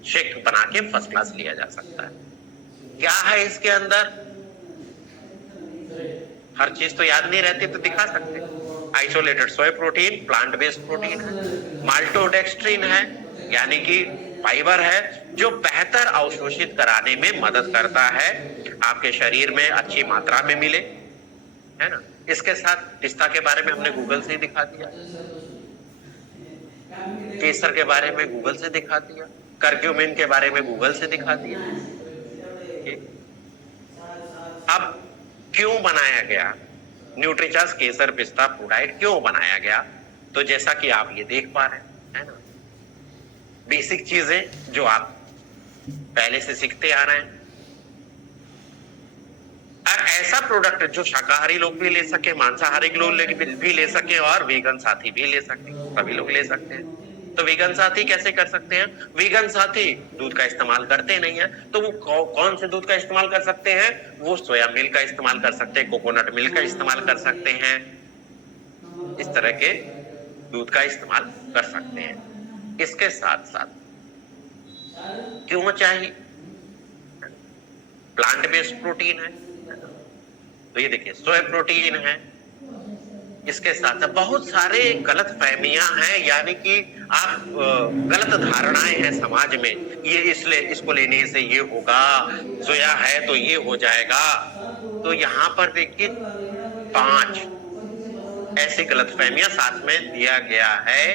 शेक बना के फर्स्ट क्लास लिया जा सकता है। क्या है इसके अंदर? हर चीज तो याद नहीं रहती तो दिखा सकते। आइसोलेटेड सोय प्रोटीन, प्लांट बेस्ड प्रोटीन है, माल्टोडेक्स्ट्रिन है यानी कि फाइबर है जो बेहतर अवशोषित कराने में मदद करता है, आपके शरीर में अच्छी मात्रा में मिले, है ना। इसके साथ पिस्ता के बारे में हमने गूगल से ही दिखा दिया, केसर के बारे में गूगल से दिखा दिया, करक्यूमिन के बारे में गूगल से दिखा दिया। अब क्यों बनाया गया न्यूट्रीचर्स केसर पिस्ता प्रोडाइट, क्यों बनाया गया? तो जैसा कि आप ये देख पा रहे हैं, है ना, बेसिक चीजें जो आप पहले से सीखते आ रहे हैं, और ऐसा प्रोडक्ट जो शाकाहारी लोग भी ले सके, मांसाहारी लोग भी ले सके, और वीगन साथी भी ले सके, सभी लोग ले सकते हैं। तो वीगन साथी कैसे कर सकते हैं? वीगन साथी दूध का इस्तेमाल करते नहीं है, तो वो कौन से दूध का इस्तेमाल कर सकते हैं? वो सोया मिल्क का इस्तेमाल कर सकते हैं, कोकोनट मिल्क का इस्तेमाल कर सकते हैं, इस तरह के दूध का इस्तेमाल कर सकते हैं। इसके साथ साथ क्यों चाहिए? प्लांट बेस्ड प्रोटीन है, तो ये देखिए सोया प्रोटीन है। इसके साथ बहुत सारे गलत फहमियां हैं, यानी कि आप गलत धारणाएं हैं समाज में, ये इसलिए इसको लेने से ये होगा, सोया है तो ये हो जाएगा। तो यहाँ पर देखिए 5 ऐसी गलत फहमियां साथ में दिया गया है।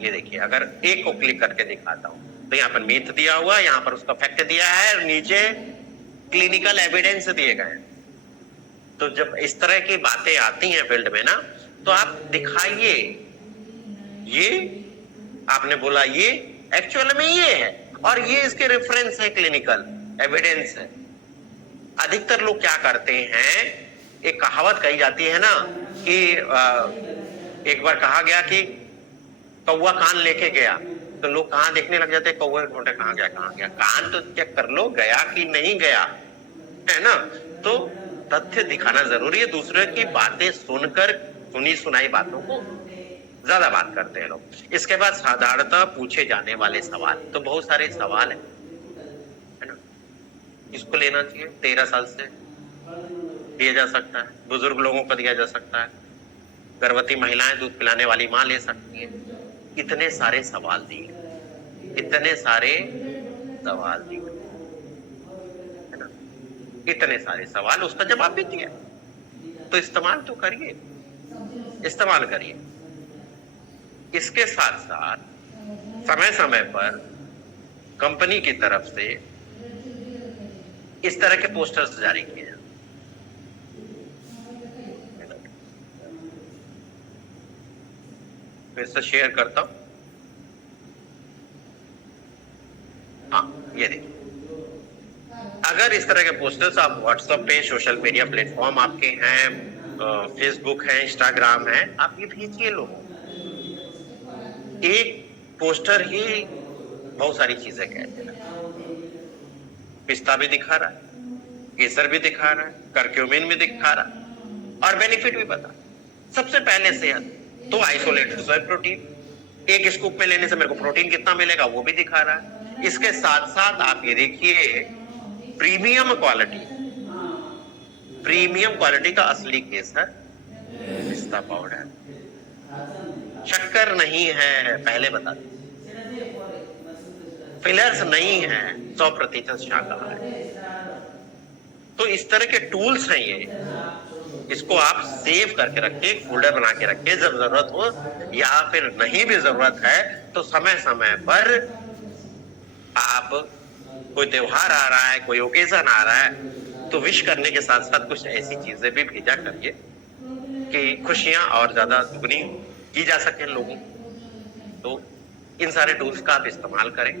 ये देखिए, अगर एक को क्लिक करके दिखाता हूं तो यहाँ पर मीथ दिया हुआ, यहाँ पर उसका फैक्ट दिया है, और नीचे क्लिनिकल एविडेंस दिए गए। तो जब इस तरह की बातें आती हैं फील्ड में ना, तो आप दिखाइए, ये आपने बोला ये एक्चुअल में ये है, और ये इसके रेफरेंस है, क्लिनिकल एविडेंस है। अधिकतर लोग क्या करते हैं, एक कहावत कही जाती है ना कि एक बार कहा गया कि कौवा कान लेके गया, तो लोग कहाँ देखने लग जाते हैं, कौवा ढूंढे कहाँ गया कहाँ गया। कान तो चेक कर लो गया कि नहीं गया, है ना। तो तथ्य दिखाना जरूरी है, दूसरे की बातें सुनकर, सुनी सुनाई बातों को ज्यादा बात करते हैं लोग। इसके बाद साधारणतः पूछे जाने वाले सवाल, तो बहुत सारे सवाल है ना। इसको लेना चाहिए, 13 साल से दिया जा सकता है, बुजुर्ग लोगों को दिया जा सकता है, गर्भवती महिलाएं, दूध पिलाने वाली मां ले सकती है। इतने सारे सवाल दिए, इतने सारे सवाल दिए, है ना, इतने सारे सवाल, उसका जवाब भी दिया। तो इस्तेमाल तो करिए, इस्तेमाल करिए। इसके साथ साथ समय समय पर कंपनी की तरफ से इस तरह के पोस्टर्स जारी किए जाते हैं। फिर से शेयर करता हूं। हाँ, ये देखिए, अगर इस तरह के पोस्टर्स आप व्हाट्सएप पे, सोशल मीडिया प्लेटफॉर्म आपके हैं, फेसबुक है, इंस्टाग्राम है, आप ये भेजिए लोगों को। एक पोस्टर ही बहुत सारी चीजें कहते हैं। पिस्ता भी दिखा रहा है, केसर भी दिखा रहा है, करक्यूमिन भी दिखा रहा है, और बेनिफिट भी बता। सबसे पहले सेहत, तो आइसोलेटेड सोया प्रोटीन, एक स्कूप में लेने से मेरे को प्रोटीन कितना मिलेगा वो भी दिखा रहा है। इसके साथ साथ आप ये देखिए, प्रीमियम क्वालिटी, प्रीमियम क्वालिटी का असली केसर, पिस्ता पाउडर, शक्कर नहीं है, पहले बता दें, फिलर्स नहीं है, 100% शाकाहारी। तो इस तरह के टूल्स हैं ये, इसको आप सेव करके रखिए, फोल्डर बना के रखिए, जब जरूरत हो या फिर नहीं भी जरूरत है तो समय समय पर आप, कोई त्योहार आ रहा है, कोई ओकेजन आ रहा है, तो विश करने के साथ साथ कुछ ऐसी चीजें भी भेजा करिए कि खुशियां और ज्यादा दुगनी की जा सके लोगों। तो इन सारे टूल्स का आप इस्तेमाल करें।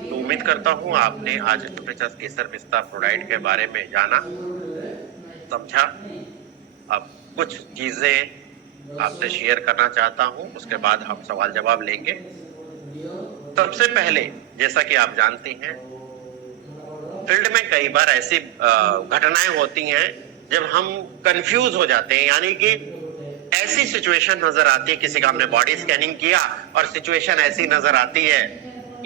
तो उम्मीद करता हूं आपने आज न्यूट्रीचर्स केसर पिस्ता प्रोडाइट के बारे में जाना, समझा। अब कुछ चीजें आपसे शेयर करना चाहता हूं, उसके बाद हम सवाल जवाब लेंगे। सबसे पहले, जैसा कि आप जानती हैं, फील्ड में कई बार ऐसी घटनाएं होती हैं जब हम कंफ्यूज हो जाते हैं, यानी कि ऐसी सिचुएशन नजर आती है, किसी का हमने बॉडी स्कैनिंग किया और सिचुएशन ऐसी नजर आती है,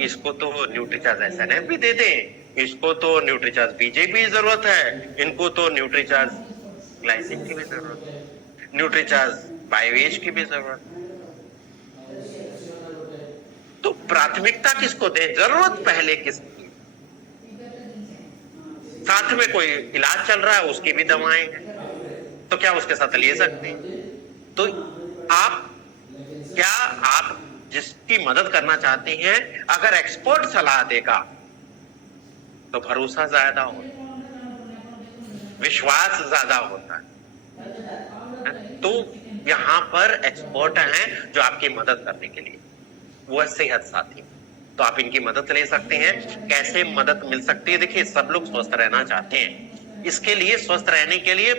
इसको तो न्यूट्रीचार्ज एसएनएफ भी दे दें, इसको तो न्यूट्रीचार्ज बीजे भी जरूरत है, इनको तो न्यूट्रीचार्ज ग्लाइसिन की भी जरूरत है, न्यूट्रीचार्ज बायोवेज की भी जरूरत है। तो प्राथमिकता किसको दें, जरूरत पहले किसकी? साथ में कोई इलाज चल रहा है, उसकी भी दवाएं हैं, तो क्या उसके साथ ले सकते हैं? तो आप जिसकी मदद करना चाहते हैं, अगर एक्सपर्ट सलाह देगा तो भरोसा ज्यादा होता है, विश्वास ज्यादा होता है। तो यहां पर एक्सपर्ट हैं जो आपकी मदद करने के लिए, वो सेहत साथी। तो आप इनकी मदद ले सकते हैं। कैसे मदद मिल सकती है? देखिए, सब लोग स्वस्थ रहना चाहते हैं, इसके लिए स्वस्थ रहने के लिए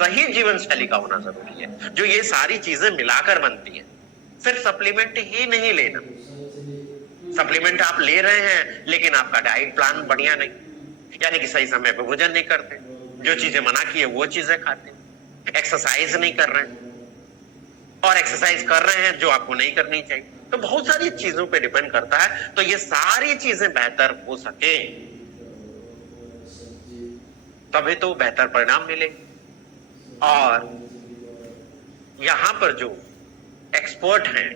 सही जीवन शैली का होना जरूरी है, जो ये सारी चीजें मिलाकर बनती है। सिर्फ सप्लीमेंट ही नहीं लेना, सप्लीमेंट आप ले रहे हैं लेकिन आपका डाइट प्लान बढ़िया नहीं, यानी कि सही समय पर भोजन नहीं करते, जो चीजें मना की है वो चीजें खाते, एक्सरसाइज नहीं कर रहे हैं और एक्सरसाइज कर रहे हैं जो आपको नहीं करनी चाहिए, तो बहुत सारी चीजों पे डिपेंड करता है। तो ये सारी चीजें बेहतर हो सके तभी तो बेहतर परिणाम मिले। और यहां पर जो एक्सपर्ट हैं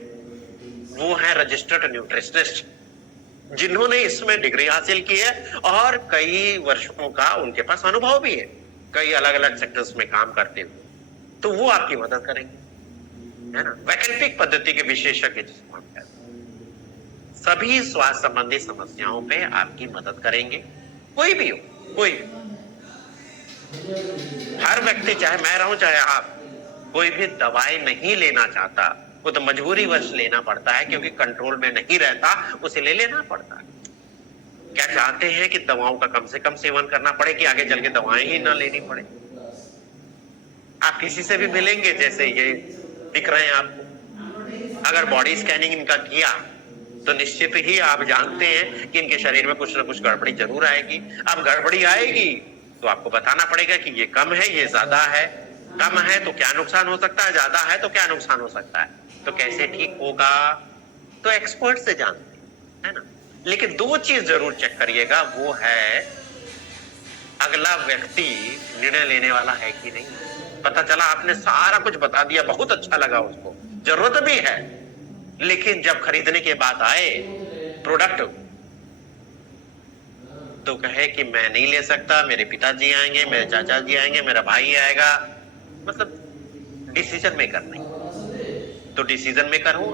वो है रजिस्टर्ड न्यूट्रिशनिस्ट, जिन्होंने इसमें डिग्री हासिल की है और कई वर्षों का उनके पास अनुभव भी है, कई अलग अलग सेक्टर्स में काम करते हुए, तो वो आपकी मदद करेंगे, है ना। वैकल्पिक पद्धति के विशेषज्ञ जिसको हम कहते हैं, सभी स्वास्थ्य संबंधी समस्याओं पे आपकी मदद करेंगे, कोई भी हो, कोई भी। हर व्यक्ति, चाहे मैं रहूं चाहे आप, कोई भी दवाई नहीं लेना चाहता, वो तो मजबूरी वश लेना पड़ता है क्योंकि कंट्रोल में नहीं रहता, उसे ले लेना पड़ता है। क्या चाहते हैं कि दवाओं का कम से कम सेवन करना पड़े कि आगे चल के दवाएं ही ना लेनी पड़े। आप किसी से भी मिलेंगे, जैसे ये दिख रहे हैं आपको, अगर बॉडी स्कैनिंग इनका किया तो निश्चित ही आप जानते हैं कि इनके शरीर में कुछ ना कुछ गड़बड़ी जरूर आएगी। अब गड़बड़ी आएगी तो आपको बताना पड़ेगा कि ये कम है, ये ज्यादा है। कम है तो क्या नुकसान हो सकता है, ज्यादा है तो क्या नुकसान हो सकता है, तो कैसे ठीक होगा, तो एक्सपर्ट से जानते हैं, है ना। लेकिन दो चीज जरूर चेक करिएगा, वो है अगला व्यक्ति निर्णय लेने वाला है कि नहीं। पता चला आपने सारा कुछ बता दिया, बहुत अच्छा लगा उसको, जरूरत भी है, लेकिन जब खरीदने की बात आए प्रोडक्ट, तो कहे कि मैं नहीं ले सकता, मेरे पिताजी आएंगे, मेरे चाचा जी आएंगे, मेरा भाई आएगा, मतलब डिसीजन मेकर नहीं। तो डिसीजन मेकर हो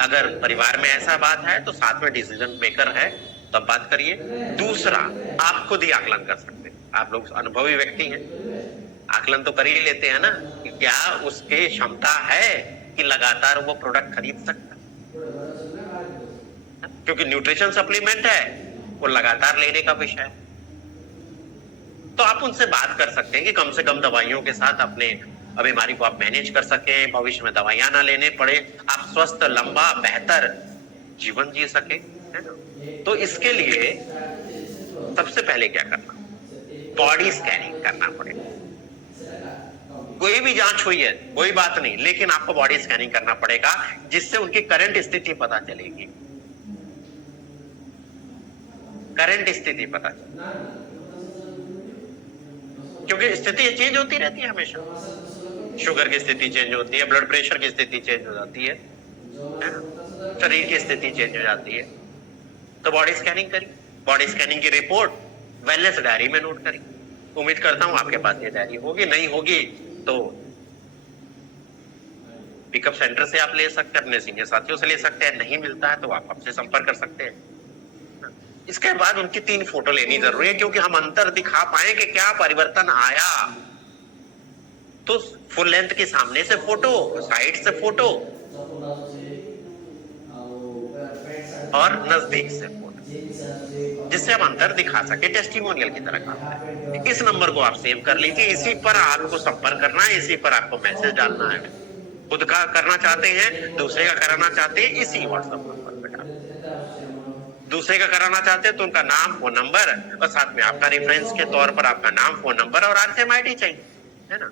अगर परिवार में ऐसा बात है तो साथ में डिसीजन मेकर है तब बात करिए। दूसरा, आप खुद ही आकलन कर सकते हैं, आप लोग अनुभवी व्यक्ति हैं, आकलन तो कर ही लेते हैं ना कि क्या उसके क्षमता है कि लगातार वो प्रोडक्ट खरीद सकता है, क्योंकि न्यूट्रिशन सप्लीमेंट है, वो लगातार लेने का विषय है। तो आप उनसे बात कर सकते हैं कि कम से कम दवाइयों के साथ अपने बीमारी को आप मैनेज कर सकें, भविष्य में दवाइयां ना लेने पड़े, आप स्वस्थ, लंबा, बेहतर जीवन जी सके, है ना। तो इसके लिए सबसे पहले क्या करना, बॉडी स्कैनिंग करना पड़ेगा। कोई भी जांच हुई है कोई बात नहीं, लेकिन आपको बॉडी स्कैनिंग करना पड़ेगा जिससे उनकी करंट स्थिति पता चलेगी, करंट स्थिति पता चलेगी, क्योंकि स्थिति चेंज होती रहती है हमेशा। शुगर की स्थिति चेंज होती है, ब्लड प्रेशर की स्थिति चेंज हो जाती है ना, शरीर की स्थिति चेंज हो जाती है। तो बॉडी स्कैनिंग करिए, बॉडी स्कैनिंग की रिपोर्ट वेलनेस डायरी में नोट करिए। उम्मीद करता हूं आपके पास ये डायरी होगी, नहीं होगी तो पिकअप सेंटर से आप ले सकते हैं, अपने सीनियर साथियों से ले सकते हैं, नहीं मिलता है तो आप हमसे संपर्क कर सकते हैं। इसके बाद उनकी 3 फोटो लेनी जरूरी है, क्योंकि हम अंतर दिखा पाए कि क्या परिवर्तन आया। तो फुल लेंथ के सामने से फोटो, साइड से फोटो और नजदीक से फोटो, जिससे हम अंतर दिखा सके, टेस्टिमोनियल की तरह काम है। इस नंबर को आप सेव कर लीजिए, इसी पर आपको संपर्क करना है, इसी पर आपको मैसेज डालना है। खुद का करना चाहते हैं, दूसरे का कराना चाहते हैं, इसी व्हाट्सएप नंबर पर डालें। दूसरे का कराना चाहते हैं तो उनका नाम, फोन नंबर और साथ में आपका रेफरेंस के तौर पर आपका नाम, फोन नंबर और आरसीएम आईडी चाहिए, है ना।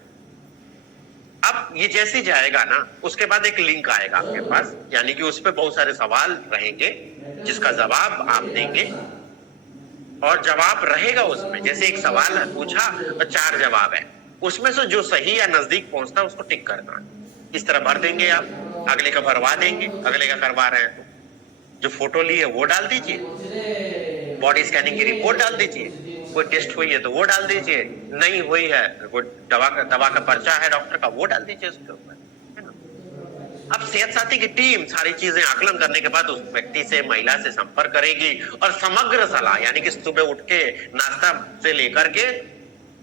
अब ये जैसे जाएगा ना, उसके बाद एक लिंक आएगा आपके पास, यानी कि उस पर बहुत सारे सवाल रहेंगे जिसका जवाब आप देंगे, और जवाब रहेगा उसमें, जैसे एक सवाल है पूछा और 4 जवाब है, उसमें से जो सही या नजदीक पहुंचता है उसको टिक करना। इस तरह भर देंगे आप, अगले का भरवा देंगे, अगले का करवा रहे हैं तो जो फोटो ली है वो डाल दीजिए, बॉडी स्कैनिंग की रिपोर्ट डाल दीजिए, कोई टेस्ट हुई है तो वो डाल दीजिए, नहीं हुई है कोई दवा का पर्चा है डॉक्टर का वो डाल दीजिए उसके ऊपर, है ना। अब सेहत साथी की टीम सारी चीजें आकलन करने के बाद उस व्यक्ति से, महिला से संपर्क करेगी और समग्र सलाह, यानी कि सुबह उठ के नाश्ता से लेकर के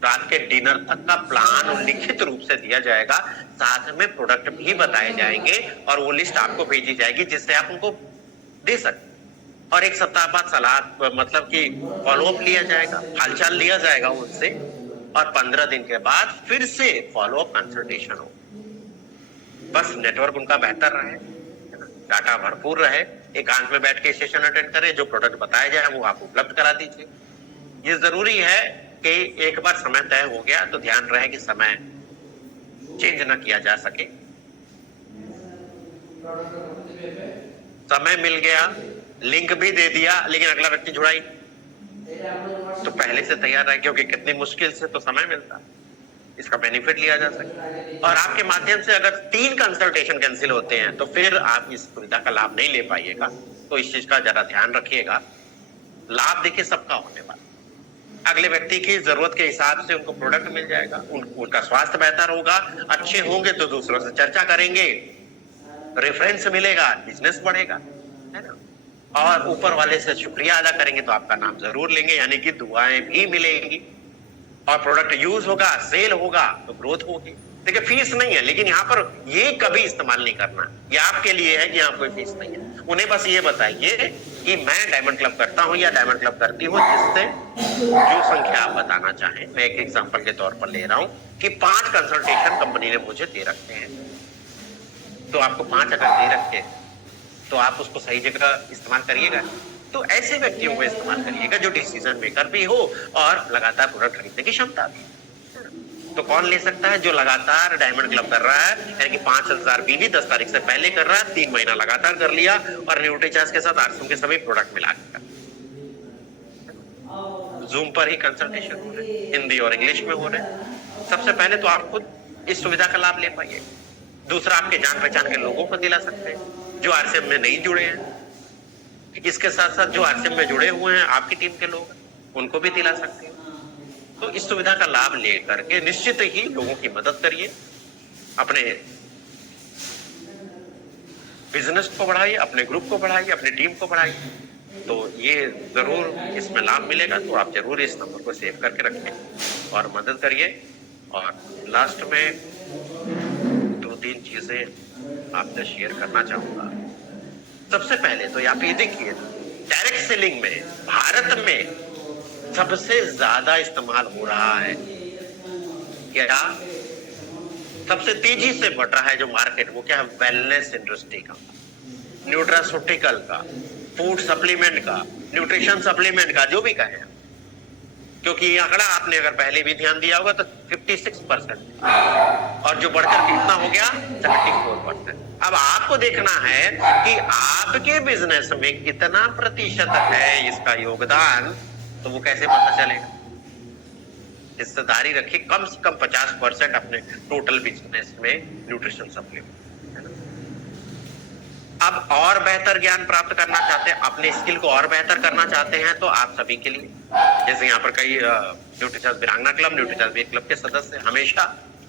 रात के डिनर तक का प्लान लिखित रूप से दिया जाएगा, साथ में प्रोडक्ट भी बताए जाएंगे और वो लिस्ट आपको भेजी जाएगी जिससे आप उनको दे सकते। और 1 सप्ताह बाद सलाह, मतलब कि फॉलोअप लिया जाएगा, हालचाल लिया जाएगा उनसे, और 15 दिन के बाद फिर से फॉलोअप कंसल्टेशन हो। बस नेटवर्क उनका बेहतर रहे, डाटा भरपूर रहे, एकांत में बैठ के सेशन अटेंड करें, जो प्रोडक्ट बताया जाए वो आप उपलब्ध करा दीजिए। ये जरूरी है कि एक बार समय तय हो गया तो ध्यान रहे कि समय चेंज न किया जा सके। समय मिल गया, लिंक भी दे दिया, लेकिन अगला व्यक्ति जुड़ा ही, तो पहले से तैयार रहे, क्योंकि कितनी मुश्किल से तो समय मिलता, इसका बेनिफिट लिया जा सके। और आपके माध्यम से अगर 3 कंसल्टेशन कैंसिल होते हैं तो फिर आप इस सुविधा का लाभ नहीं ले पाइएगा, तो इस चीज का जरा ध्यान रखिएगा। लाभ देखिए सबका होने वाला, अगले व्यक्ति की जरूरत के हिसाब से उनको प्रोडक्ट मिल जाएगा, उनका स्वास्थ्य बेहतर होगा, अच्छे होंगे तो दूसरों से चर्चा करेंगे, रेफरेंस मिलेगा, बिजनेस बढ़ेगा, है ना। और ऊपर वाले से शुक्रिया अदा करेंगे तो आपका नाम जरूर लेंगे, यानी कि दुआएं भी मिलेंगी, और प्रोडक्ट यूज होगा, सेल होगा तो ग्रोथ होगी। देखिए फीस नहीं है, लेकिन यहाँ पर ये कभी इस्तेमाल नहीं करना, ये आपके लिए है कि यहाँ कोई फीस नहीं है। उन्हें बस ये बताइए कि मैं डायमंड क्लब करता हूँ या डायमंड क्लब करती हूँ, जिससे जो संख्या आप बताना चाहें, मैं एक एग्जांपल के तौर पर ले रहा हूँ कि 5 कंसल्टेशन कंपनी ने मुझे दे रखे हैं, तो आपको 5 अगर दे रखे तो आप उसको सही जगह इस्तेमाल करिएगा। तो ऐसे व्यक्तियों को इस्तेमाल करिएगा जो डिसीजन मेकर भी हो और लगातार प्रोडक्ट खरीदने की क्षमता भी। तो कौन ले सकता है? जो लगातार डायमंड क्लब कर रहा है, यानी कि 5000 बीवी 10 तारीख से पहले कर रहा है, 3 महीना लगातार कर लिया और न्यूट्रीचार्ज के साथ आरसीएम के सभी प्रोडक्ट मिला कर। जूम पर ही कंसल्टेशन हो रहे, हिंदी और इंग्लिश में हो रहे। सबसे पहले तो आप खुद इस सुविधा का लाभ ले पाइए। दूसरा, आपके जान पहचान के लोगों को दिला सकते हैं जो आरसीएम में नहीं जुड़े हैं। इसके साथ साथ जो आरसीएम में जुड़े हुए हैं, आपकी टीम के लोग, उनको भी दिला सकते हैं। तो इस सुविधा का लाभ लेकर के निश्चित ही लोगों की मदद करिए, अपने बिजनेस को बढ़ाइए, अपने ग्रुप को बढ़ाइए, अपनी टीम को बढ़ाइए। तो ये जरूर इसमें लाभ मिलेगा, तो आप जरूर इस नंबर को सेव करके रखें और मदद करिए। और लास्ट में 2-3 चीजें आपसे शेयर करना चाहूंगा। सबसे पहले तो आप ये देखिए, डायरेक्ट सेलिंग में भारत में सबसे ज्यादा इस्तेमाल हो रहा है क्या, सबसे तेजी से बढ़ रहा है जो मार्केट, वो क्या है, वेलनेस इंडस्ट्री का, न्यूट्रास्यूटिकल का, फूड सप्लीमेंट का, न्यूट्रिशन सप्लीमेंट का, जो भी कहें। क्योंकि ये आंकड़ा आपने अगर पहले भी ध्यान दिया होगा तो 56%, और जो बढ़कर कितना हो गया, 74%। अब आपको देखना है कि आपके बिजनेस में कितना प्रतिशत है इसका योगदान, तो वो कैसे पता चलेगा। हिस्सेदारी रखिए कम से कम 50% अपने टोटल बिजनेस में न्यूट्रिशन सप्लीमेंट। अब और बेहतर ज्ञान प्राप्त करना चाहते हैं, अपने स्किल को और बेहतर करना चाहते हैं, तो आप सभी के लिए, जैसे यहाँ पर कई न्यूट्रिचार्ज वीरांगना क्लब, न्यूट्रिचार्ज वीर क्लब के सदस्य हमेशा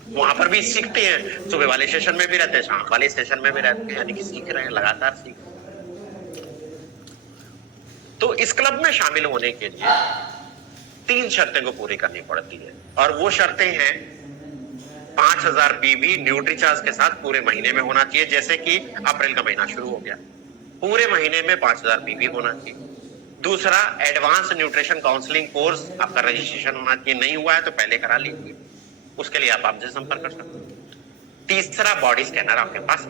वहां पर भी सीखते हैं, सुबह वाले सेशन में भी रहते हैं, शाम वाले सेशन में भी रहते हैं, यानी कि सीख रहे हैं, लगातार सीख रहे हैं। तो इस क्लब में शामिल होने के लिए 3 शर्तें को पूरी करनी पड़ती है, और वो शर्तें हैं 5000 बीबी न्यूट्रीचार्ज के साथ पूरे महीने में होना चाहिए। जैसे कि अप्रैल का महीना शुरू हो गया, पूरे महीने में 5000 बीबी होना चाहिए। दूसरा, एडवांस न्यूट्रिशन काउंसलिंग कोर्स आपका रजिस्ट्रेशन होना चाहिए, नहीं हुआ है तो पहले करा लीजिए, उसके लिए आप हमसे संपर्क कर सकते हैं। तीसरा, बॉडी स्कैनर आपके पास